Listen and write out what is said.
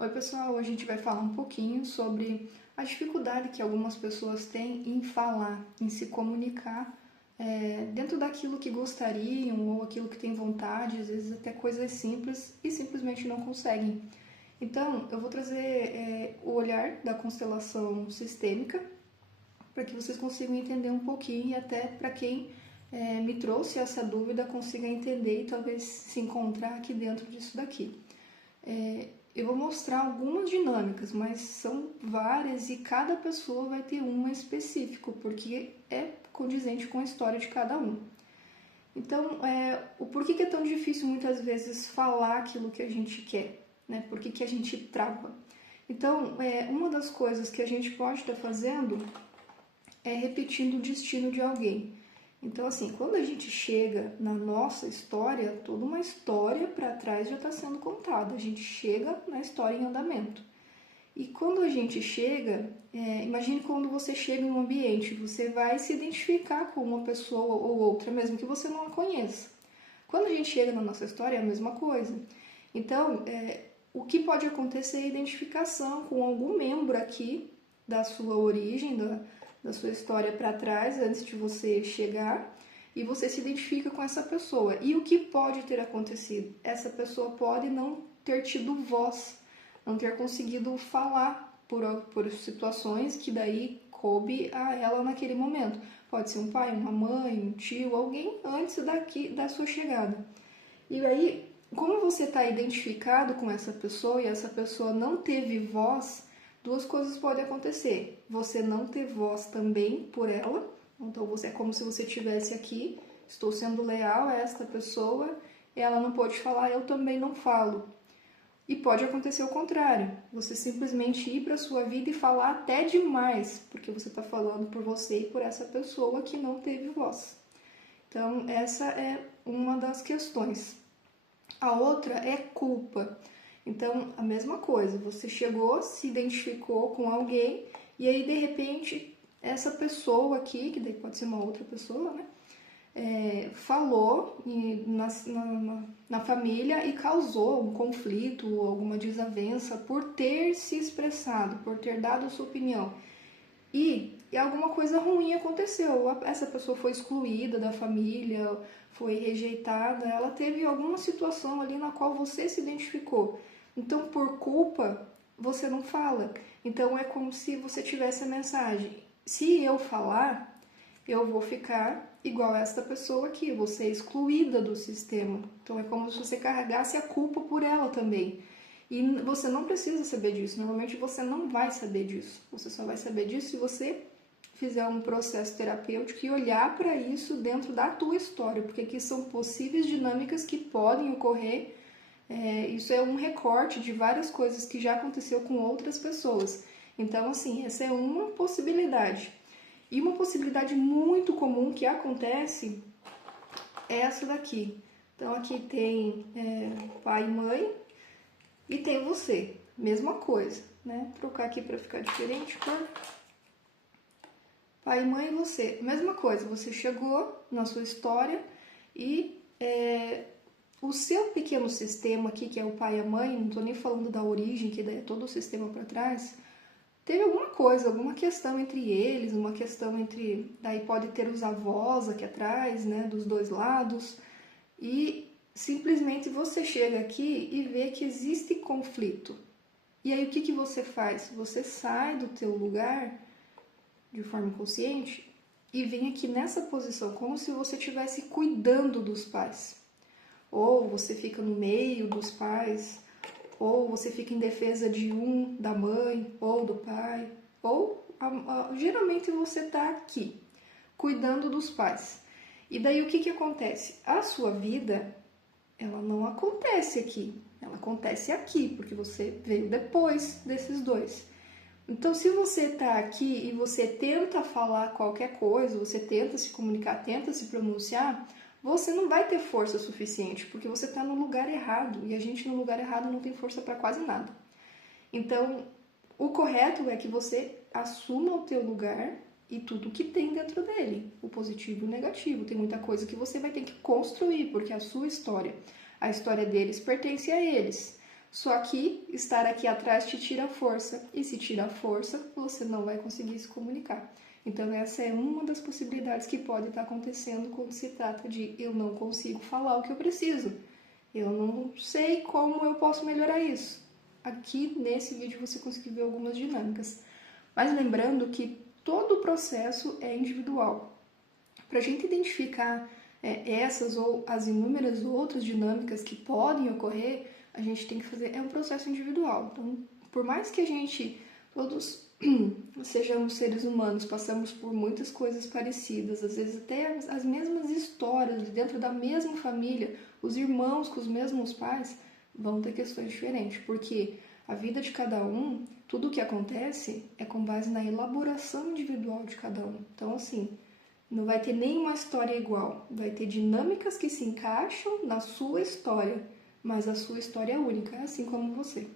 Oi pessoal, hoje a gente vai falar um pouquinho sobre a dificuldade que algumas pessoas têm em falar, em se comunicar dentro daquilo que gostariam ou aquilo que têm vontade, às vezes até coisas simples e simplesmente não conseguem. Então, eu vou trazer o olhar da constelação sistêmica para que vocês consigam entender um pouquinho e até para quem me trouxe essa dúvida consiga entender e talvez se encontrar aqui dentro disso daqui. Eu vou mostrar algumas dinâmicas, mas são várias e cada pessoa vai ter uma específica, porque é condizente com a história de cada um. Então, o porquê que é tão difícil muitas vezes falar aquilo que a gente quer, né? Por que a gente trava? Então, uma das coisas que a gente pode estar fazendo é repetindo o destino de alguém. Então, assim, quando a gente chega na nossa história, toda uma história para trás já está sendo contada. A gente chega na história em andamento. E quando a gente chega, imagine quando você chega em um ambiente, você vai se identificar com uma pessoa ou outra, mesmo que você não a conheça. Quando a gente chega na nossa história, é a mesma coisa. Então, o que pode acontecer é a identificação com algum membro aqui da sua origem, da sua história para trás, antes de você chegar, e você se identifica com essa pessoa. E o que pode ter acontecido? Essa pessoa pode não ter tido voz, não ter conseguido falar por situações que daí coube a ela naquele momento. Pode ser um pai, uma mãe, um tio, alguém antes da sua chegada. E aí, como você está identificado com essa pessoa e essa pessoa não teve voz, duas coisas podem acontecer. Você não ter voz também por ela, então é como se você estivesse aqui, estou sendo leal a esta pessoa, ela não pode falar, eu também não falo. E pode acontecer o contrário, você simplesmente ir para a sua vida e falar até demais, porque você está falando por você e por essa pessoa que não teve voz. Então, essa é uma das questões. A outra é culpa. Então, a mesma coisa, você chegou, se identificou com alguém e aí, de repente, essa pessoa aqui, que daí pode ser uma outra pessoa, né? Falou na família e causou um conflito ou alguma desavença por ter se expressado, por ter dado a sua opinião. E alguma coisa ruim aconteceu, essa pessoa foi excluída da família, foi rejeitada, ela teve alguma situação ali na qual você se identificou. Então, por culpa, você não fala. Então, é como se você tivesse a mensagem: se eu falar, eu vou ficar igual a esta pessoa aqui, vou ser excluída do sistema. Então, é como se você carregasse a culpa por ela também. E você não precisa saber disso, normalmente você não vai saber disso. Você só vai saber disso se você fizer um processo terapêutico e olhar para isso dentro da tua história, porque aqui são possíveis dinâmicas que podem ocorrer. Isso é um recorte de várias coisas que já aconteceu com outras pessoas. Então, assim, essa é uma possibilidade. E uma possibilidade muito comum que acontece é essa daqui. Então, aqui tem pai e mãe e tem você. Mesma coisa, né? Vou trocar aqui para ficar diferente, cor. Pai, mãe e você. Mesma coisa, você chegou na sua história e o seu pequeno sistema aqui, que é o pai e a mãe, não estou nem falando da origem, que daí é todo o sistema para trás, teve alguma coisa, alguma questão entre eles, uma questão entre... Daí pode ter os avós aqui atrás, né, dos dois lados, e simplesmente você chega aqui e vê que existe conflito. E aí o que você faz? Você sai do teu lugar de forma inconsciente e vem aqui nessa posição, como se você estivesse cuidando dos pais. Ou você fica no meio dos pais, ou você fica em defesa de da mãe, ou do pai, ou geralmente você está aqui, cuidando dos pais. E daí o que acontece? A sua vida, ela não acontece aqui, ela acontece aqui, porque você veio depois desses dois. Então, se você está aqui e você tenta falar qualquer coisa, você tenta se comunicar, tenta se pronunciar, você não vai ter força suficiente, porque você está no lugar errado, e a gente no lugar errado não tem força para quase nada. Então, o correto é que você assuma o teu lugar e tudo que tem dentro dele, o positivo e o negativo. Tem muita coisa que você vai ter que construir, porque é a sua história, a história deles pertence a eles. Só que estar aqui atrás te tira força, e se tira força, você não vai conseguir se comunicar. Então essa é uma das possibilidades que pode estar acontecendo quando se trata de eu não consigo falar o que eu preciso. Eu não sei como eu posso melhorar isso. Aqui nesse vídeo você conseguiu ver algumas dinâmicas. Mas lembrando que todo o processo é individual. Para a gente identificar essas ou as inúmeras outras dinâmicas que podem ocorrer, a gente tem que fazer, é um processo individual. Então, por mais que a gente, todos sejamos seres humanos, passamos por muitas coisas parecidas, às vezes até as mesmas histórias, dentro da mesma família, os irmãos com os mesmos pais, vão ter questões diferentes, porque a vida de cada um, tudo o que acontece é com base na elaboração individual de cada um. Então, assim, não vai ter nenhuma história igual, vai ter dinâmicas que se encaixam na sua história, mas a sua história é única, assim como você.